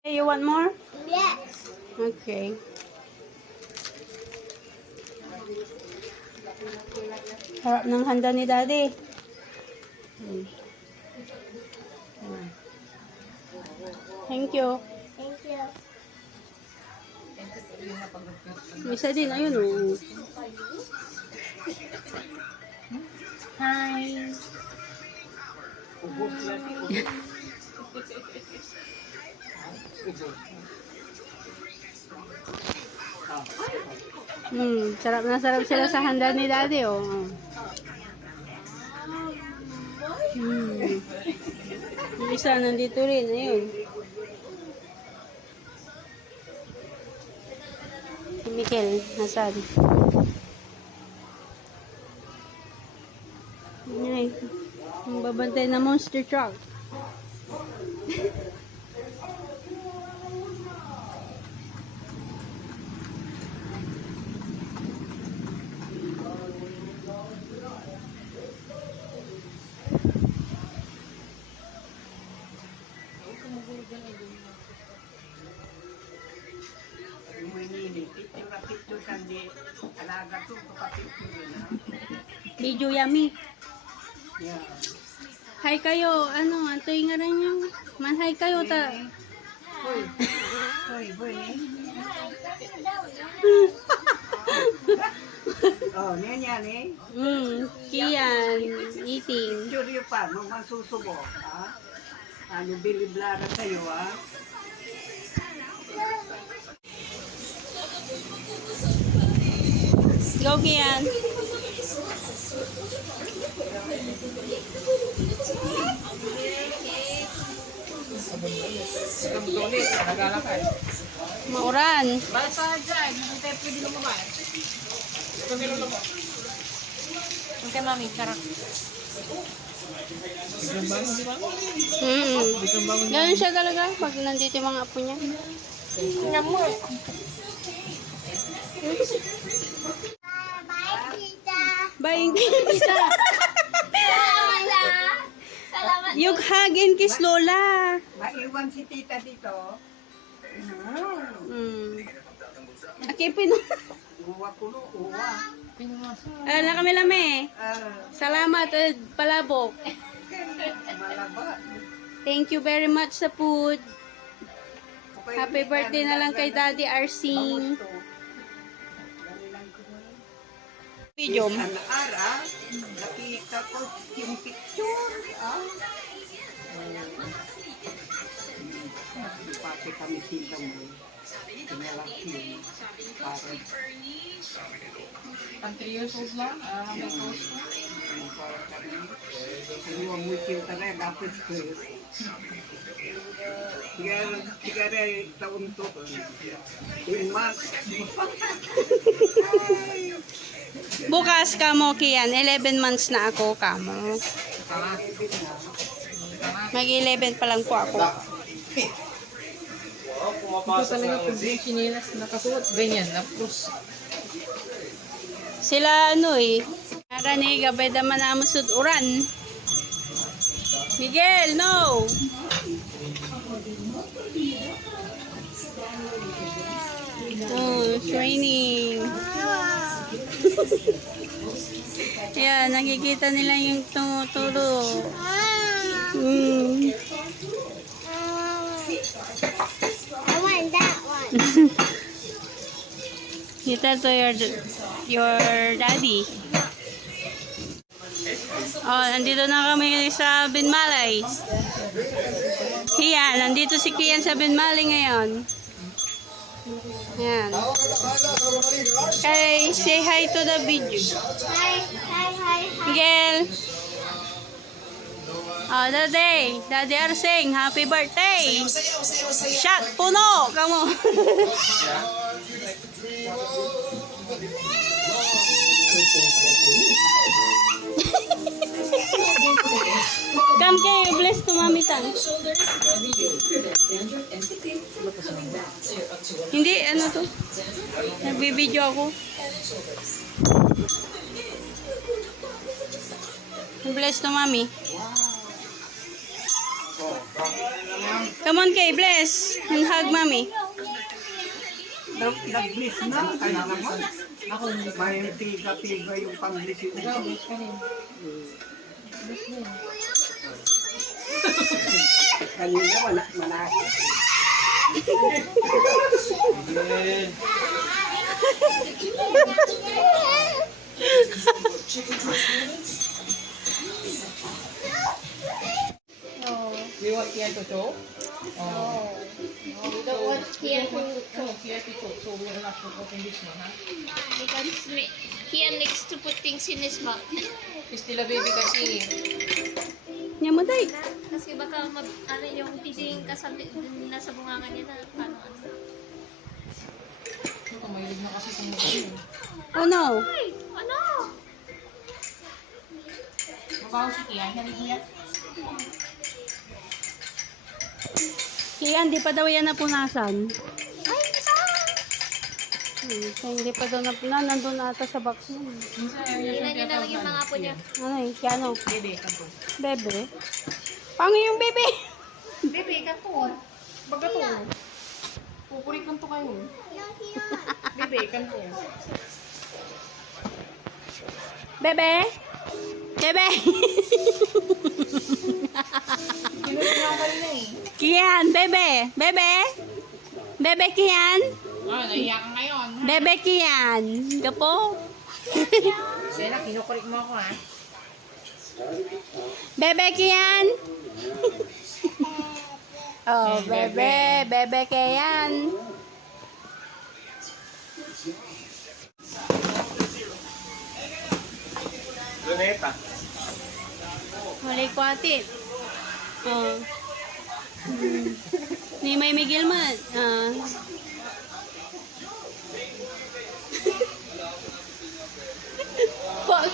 Hey, you want more? Yes. Okay. Harap ng handa ni Daddy. Thank you. Thank you. Isa din, ayun oh. Hi. Sarap na sarap sila sa handa ni Daddy oh. Yung isa nandito rin, ayun. Si Mikel, nasaan? Ay, ang babantay na monster truck. Medyo yummy. Hi kayo, ano, antoy nga rin yung man-hi kayo ta. Hoy. Hoy. Oh, niyan eh. Kian, eating. Curious pa, nung masusubo, ha? Ano, biliblara sa'yo, ha? Go, Kian. Mauran. Basta dyan, hindi tayo pwede lumabas. Okay, mami, charot. Ganun siya talaga pag nandito yung mga apo niya. Tingnan mo. Bye, tita. Bye, kita. Salamat. Yung hug and kiss, Lola. Maiwan si tita dito. Akipin. Uwa kulo, uwa. Na kami lami. Salamat, palabok. Malaba. Thank you very much sa food. Happy birthday na lang kay Daddy Arsing. Video. Ang ara, nakita ko yung picture. Pati kami sila mo. Pinalaki. Para Pag 3 years old lang, may sauce ko. Semua mungkin talaga dapat stress. Tiga tahun tu, 10 months. Bukas kamo, Kian. 11 months na ako kamo. Mag-11 pa lang po ako. Ito talaga pag yung chinilas nakasuot, ganyan, napros. Sila ano eh. Ara ni gabay daman na musud uran. Miguel, no! Oh, it's raining. Ayan, nakikita nila yung tumutulo. I want that one. You tell to your daddy. Oh, nandito na kami sa Binmalay. Kian, nandito si Kian sa Binmalay ngayon. Yan. Okay, say hi to the video. Hi. Miguel. Oh, Daddy Arsing, happy birthday. Shot, puno. Kamo. Come kayo, bless to Mami Tan. Hindi, ano to? Nagbibideo ako. Bless to Mami. Come on, Kay, bless. And hug mommy. Nag-bliss na. Kaya naman. May tiga-tiga yung pang-bliss yun. Ikaw, wish ka rin. Kanina wala. We want Kian to choke? Oh. We don't want Kian to Oh, Kian to choke. So we're not to open this one, ha? because Kian likes to put things in his mouth. Stila baby kasi. Nyamatay. Kasi baka ano yung piting kasabi nasa bunganga niya na paano ano. Ito, mahilig na kasi kung Oh no. Ay, ano? mabaho si Kian. Halig niya. Kian, di pa daw yan napunasan. Ay, isa! Kaya hindi pa daw napunan. Nandun na ata sa box mo. Minsan ayaw niya Tingnan niyo na lang yung mga apo niya. Ano eh, Kiano? Bebe, kanto. Bebe? Pango yung bebe? Bebe, kanto. Baga to. Pupulik kanto kayo. Bebe, kanto. Bebe? Bebe? Kinulit niya ako kanina eh. Kian, bebe? Bebe? Bebe Kian? Ah, naiyak ka ngayon. Bebe Kian? Gapo? Sena, kinukulik mo ako ha. Bebe Kian? Oh, bebe. Bebe Kian. Luneta. Walay kwatit. Oh. Ni may Miguel man. Fuck.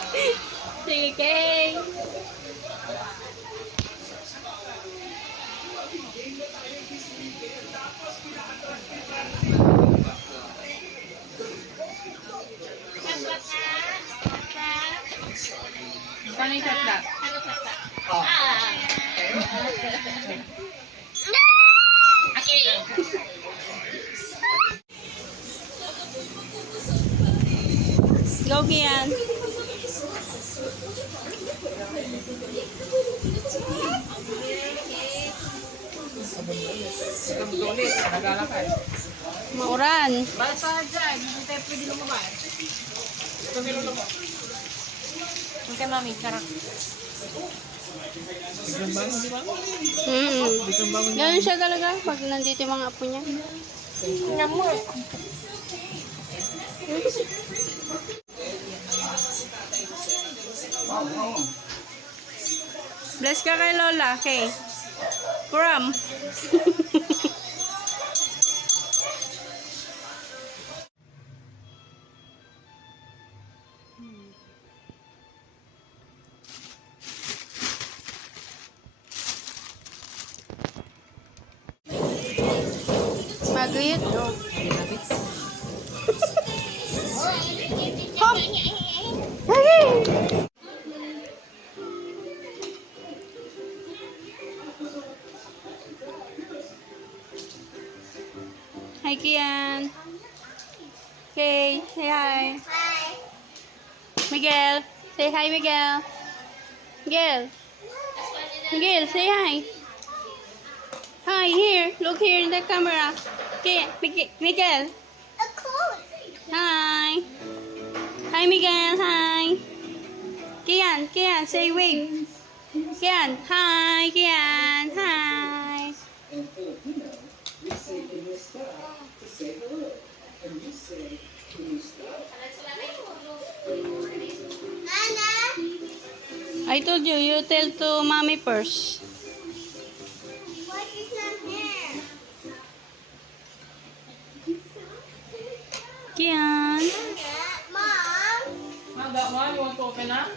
Sige, Kay. Paano yung tatla? Go, Kian. Ikaw ulit, nagalakad. Mauran. Basta dyan, hindi tayo pwede lumabas. Ito meron mo. Yung kay mami, charap. Biglang bangon, di ba? Biglang bangon. Ganun siya talaga pag nandito yung mga apo niya. Nga mo. Bless ka kay Lola, kay. Kuram. Maguyot. Hop! Lagi! Hi, Kian. Okay, say hi. Hi. Miguel, say hi, Miguel. Miguel. Miguel, say hi. Hi, here. Look here in the camera. Okay, Miguel. A coat. Hi. Hi, Miguel. Hi. Kian, say wave. Kian, hi, Kian. Hi. Nana. I told you, you tell to mommy first. Why is not here? Kian. Mom. Mom, you want to open up?